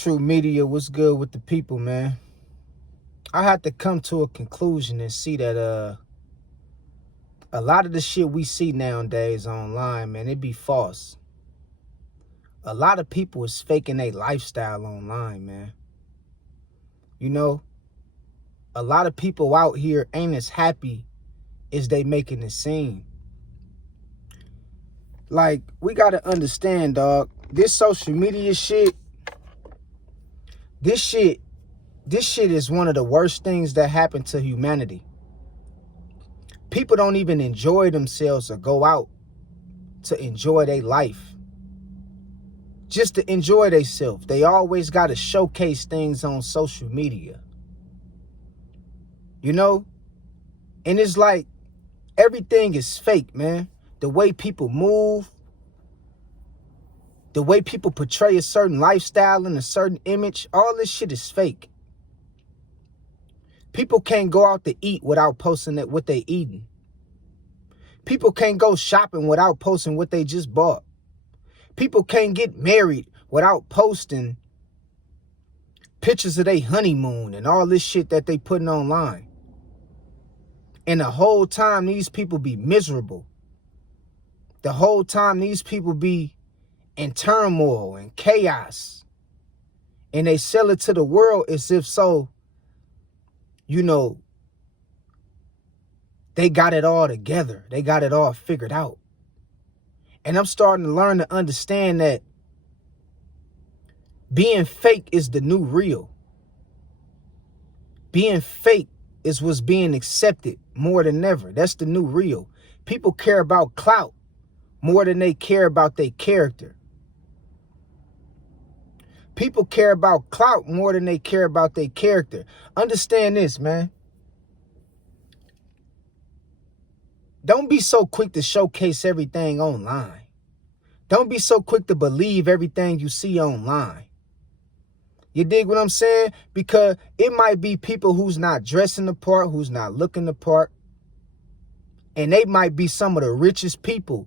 True media, what's good with the people, man? I had to come to a conclusion and see that a lot of the shit we see nowadays online, man, it be false. A lot of people is faking their lifestyle online, man. You know, a lot of people out here ain't as happy as they making it seem. Like, we gotta understand, dog, this social media shit, this shit is one of the worst things that happened to humanity. People don't even enjoy themselves or go out to enjoy their life. Just to enjoy themselves. They always got to showcase things on social media. You know? And it's like everything is fake, man. The way people move, the way people portray a certain lifestyle and a certain image, all this shit is fake. People can't go out to eat without posting what they eating. People can't go shopping without posting what they just bought. People can't get married without posting pictures of their honeymoon and all this shit that they putting online. And the whole time these people be miserable. The whole time these people be in turmoil and chaos. And they sell it to the world as if so, you know, they got it all together. They got it all figured out. And I'm starting to learn to understand that being fake is the new real. Being fake is what's being accepted more than ever. That's the new real. People care about clout more than they care about their character. People care about clout more than they care about their character. Understand this, man. Don't be so quick to showcase everything online. Don't be so quick to believe everything you see online. You dig what I'm saying? Because it might be people who's not dressing the part, who's not looking the part. And they might be some of the richest people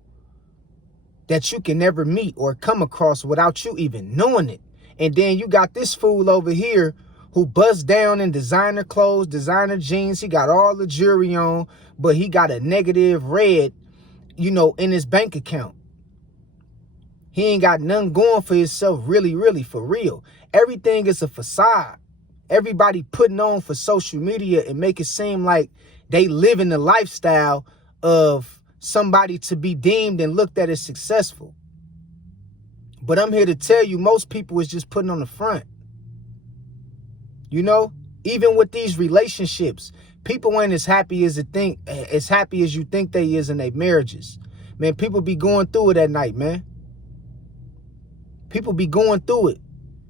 that you can never meet or come across without you even knowing it. And then you got this fool over here who buzzed down in designer clothes, designer jeans. He got all the jewelry on, but he got a negative red, in his bank account. He ain't got nothing going for himself, really, for real. Everything is a facade. Everybody putting on for social media and make it seem like they live in the lifestyle of somebody to be deemed and looked at as successful. But I'm here to tell you, most people is just putting on the front. Even with these relationships, people ain't as happy as you think they is in their marriages. Man, people be going through it at night, man. People be going through it.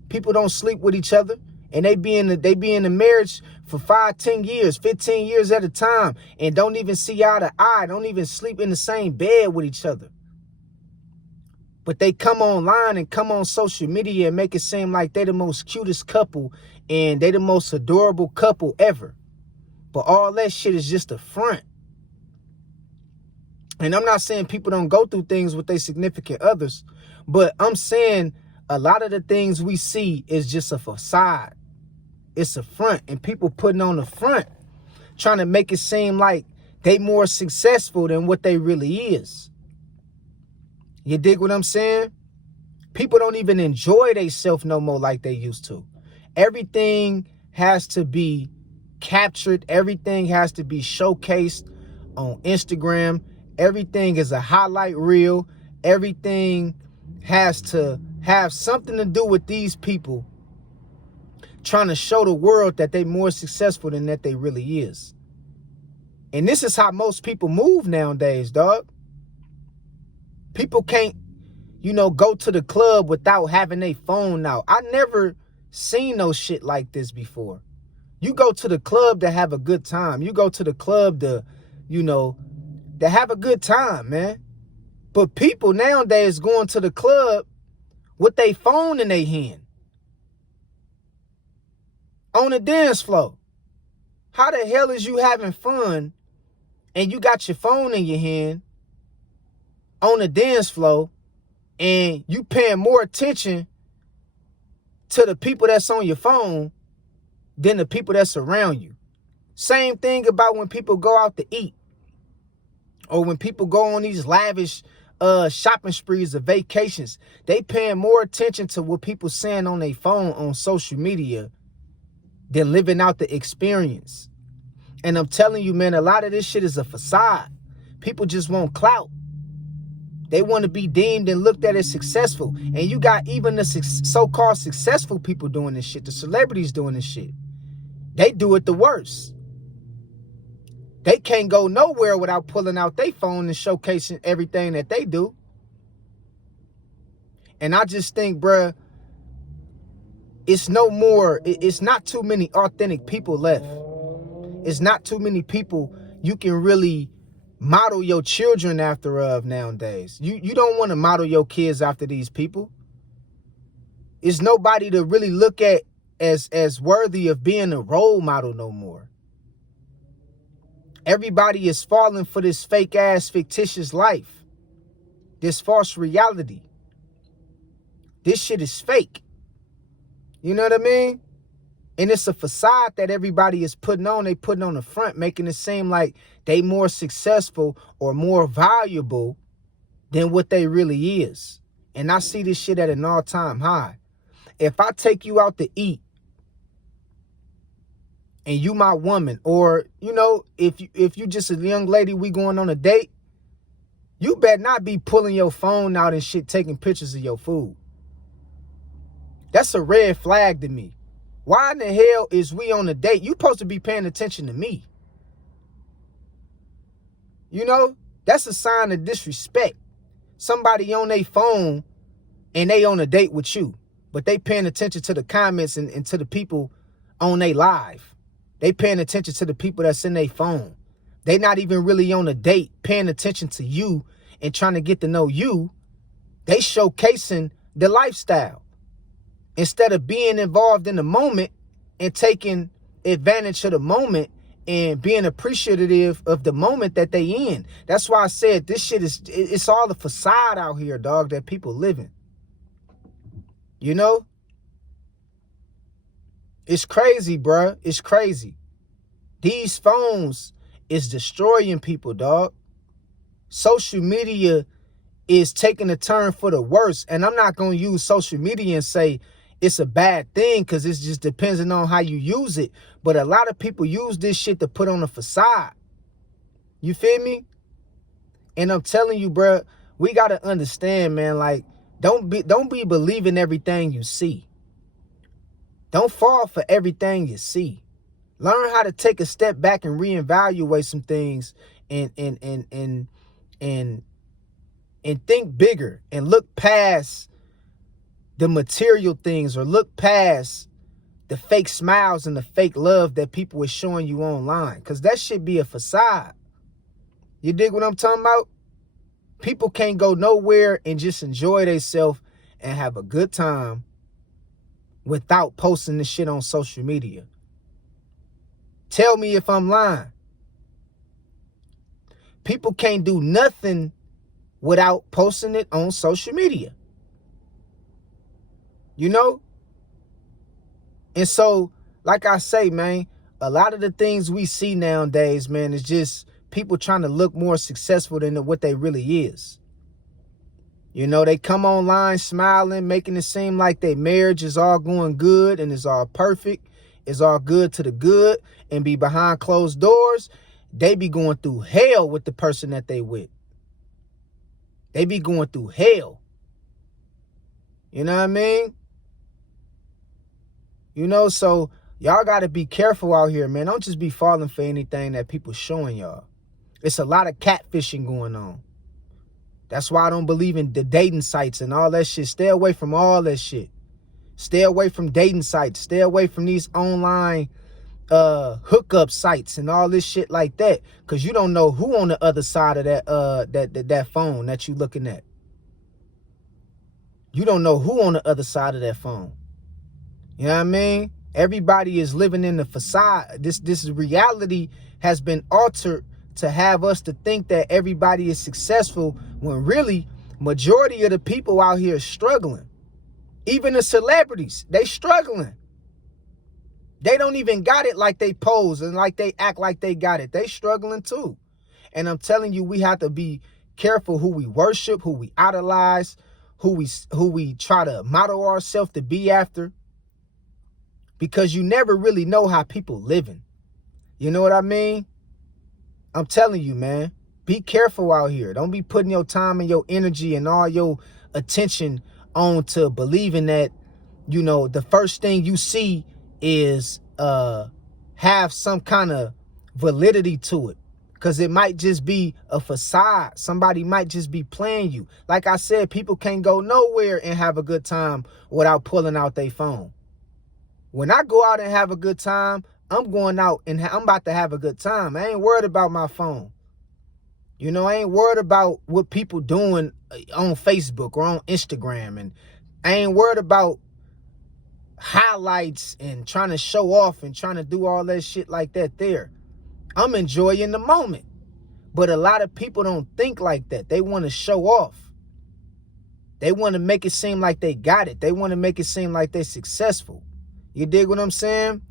People don't sleep with each other, and they be in the marriage for 5, 10 years, 15 years at a time, and don't even see eye to eye, don't even sleep in the same bed with each other. But they come online and come on social media and make it seem like they the most cutest couple and they the most adorable couple ever. But all that shit is just a front. And I'm not saying people don't go through things with their significant others, but I'm saying a lot of the things we see is just a facade. It's a front, and people putting on the front, trying to make it seem like they more successful than what they really is. You dig what I'm saying? People don't even enjoy themselves no more like they used to. Everything has to be captured. Everything has to be showcased on Instagram. Everything is a highlight reel. Everything has to have something to do with these people trying to show the world that they're more successful than that they really is. And this is how most people move nowadays, dog. People can't, go to the club without having their phone out. I never seen no shit like this before. You go to the club to have a good time. You go to the club to have a good time, man. But people nowadays going to the club with their phone in their hand. On the dance floor. How the hell is you having fun and you got your phone in your hand on the dance floor and you paying more attention to the people that's on your phone than the people that's around you. Same thing about when people go out to eat, or when people go on these lavish shopping sprees or vacations. They paying more attention to what people saying on their phone on social media than living out the experience. And I'm telling you, man, a lot of this shit is a facade. People just want clout. They want to be deemed and looked at as successful. And you got even the so-called successful people doing this shit, the celebrities doing this shit. They do it the worst. They can't go nowhere without pulling out their phone and showcasing everything that they do. And I just think, bruh, it's not too many authentic people left. It's not too many people you can really model your children after of nowadays. You don't want to model your kids after these people. It's nobody to really look at as worthy of being a role model no more. Everybody is falling for this fake ass fictitious life, this false reality. This shit is fake. You know what I mean? And it's a facade that everybody is putting on. They putting on the front, making it seem like they more successful or more valuable than what they really is. And I see this shit at an all-time high. If I take you out to eat and you my woman, or, you know, if you just a young lady, we going on a date, you better not be pulling your phone out and shit, taking pictures of your food. That's a red flag to me. Why in the hell is we on a date? You supposed to be paying attention to me. You know, that's a sign of disrespect. Somebody on their phone and they on a date with you, but they paying attention to the comments and to the people on their live. They paying attention to the people that's in their phone. They not even really on a date paying attention to you and trying to get to know you. They showcasing the lifestyle instead of being involved in the moment and taking advantage of the moment and being appreciative of the moment that they in. That's why I said this shit it's all a facade out here, dog, that people living. You know? It's crazy, bruh. It's crazy. These phones is destroying people, dog. Social media is taking a turn for the worse. And I'm not going to use social media and say it's a bad thing, because it just depends on how you use it. But a lot of people use this shit to put on a facade. You feel me? And I'm telling you, bruh, we got to understand, man, like, don't be believing everything you see. Don't fall for everything you see. Learn how to take a step back and reevaluate some things and think bigger and look past the material things, or look past the fake smiles and the fake love that people are showing you online, because that should be a facade. You dig what I'm talking about? People can't go nowhere and just enjoy themselves and have a good time without posting this shit on social media. Tell me if I'm lying. People can't do nothing without posting it on social media. You know? And so, like I say, man, a lot of the things we see nowadays, man, is just people trying to look more successful than what they really is. You know, they come online smiling, making it seem like their marriage is all going good and is all perfect, is all good to the good, and be behind closed doors. They be going through hell with the person that they with. They be going through hell. You know what I mean? You know, so y'all got to be careful out here, man. Don't just be falling for anything that people showing y'all. It's a lot of catfishing going on. That's why I don't believe in the dating sites and all that shit. Stay away from all that shit. Stay away from dating sites. Stay away from these online hookup sites and all this shit like that. Because you don't know who on the other side of that phone that you looking at. You don't know who on the other side of that phone. You know what I mean? Everybody is living in the facade. This reality has been altered to have us to think that everybody is successful when really majority of the people out here is struggling. Even the celebrities, they struggling. They don't even got it like they pose and like they act like they got it. They struggling too. And I'm telling you, we have to be careful who we worship, who we idolize, who we try to model ourselves to be after. Because you never really know how people living. You know what I mean? I'm telling you, man, be careful out here. Don't be putting your time and your energy and all your attention on to believing that, you know, the first thing you see is have some kind of validity to it. Because it might just be a facade. Somebody might just be playing you. Like I said, people can't go nowhere and have a good time without pulling out their phone. When I go out and have a good time, I'm going out and I'm about to have a good time. I ain't worried about my phone. You know, I ain't worried about what people doing on Facebook or on Instagram. And I ain't worried about highlights and trying to show off and trying to do all that shit like that there. I'm enjoying the moment. But a lot of people don't think like that. They want to show off. They want to make it seem like they got it. They want to make it seem like they're successful. You dig what I'm saying?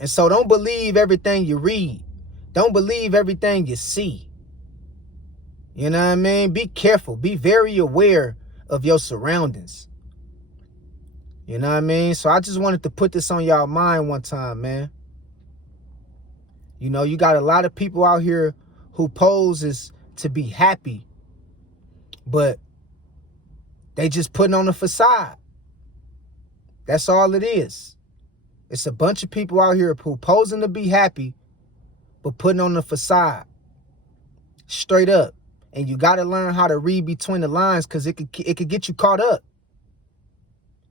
And so don't believe everything you read. Don't believe everything you see. You know what I mean? Be careful. Be very aware of your surroundings. You know what I mean? So I just wanted to put this on y'all mind one time, man. You know, you got a lot of people out here who poses to be happy, but they just putting on a facade. That's all it is. It's a bunch of people out here who posing to be happy, but putting on a facade. Straight up. And you got to learn how to read between the lines, because it could get you caught up.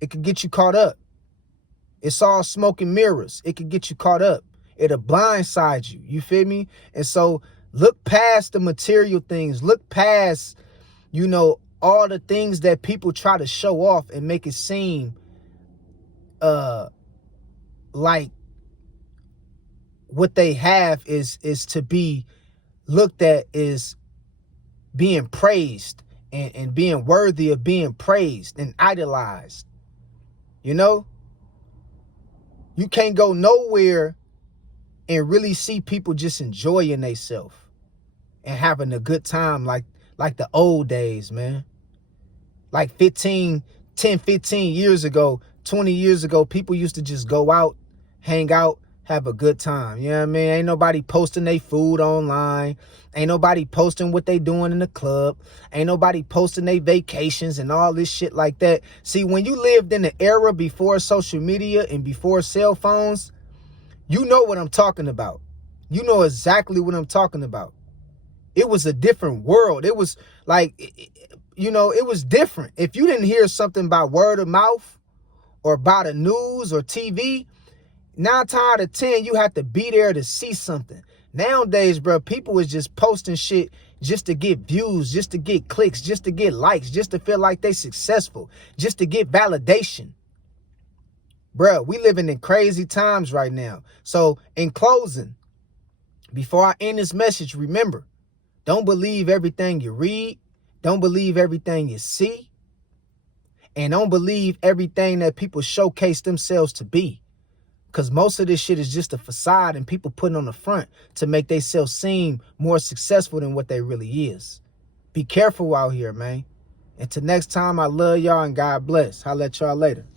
It could get you caught up. It's all smoke and mirrors. It could get you caught up. It'll blindside you. You feel me? And so look past the material things. Look past, you know, all the things that people try to show off and make it seem like what they have is to be looked at as being praised and being worthy of being praised and idolized. You know, you can't go nowhere and really see people just enjoying themselves and having a good time like the old days, man. Like 10, 15 years ago, 20 years ago, people used to just go out, hang out, have a good time. You know what I mean? Ain't nobody posting their food online. Ain't nobody posting what they doing in the club. Ain't nobody posting their vacations and all this shit like that. See, when you lived in the era before social media and before cell phones, you know what I'm talking about. You know exactly what I'm talking about. It was a different world. It was like, you know, it was different. If you didn't hear something by word of mouth or by the news or TV, 9 times out of 10, you have to be there to see something. Nowadays, bro, people is just posting shit just to get views, just to get clicks, just to get likes, just to feel like they successful, just to get validation. Bro, we living in crazy times right now. So in closing, before I end this message, remember, don't believe everything you read. Don't believe everything you see. And don't believe everything that people showcase themselves to be. Because most of this shit is just a facade and people putting on the front to make themselves seem more successful than what they really is. Be careful out here, man. Until next time, I love y'all and God bless. I'll let y'all later.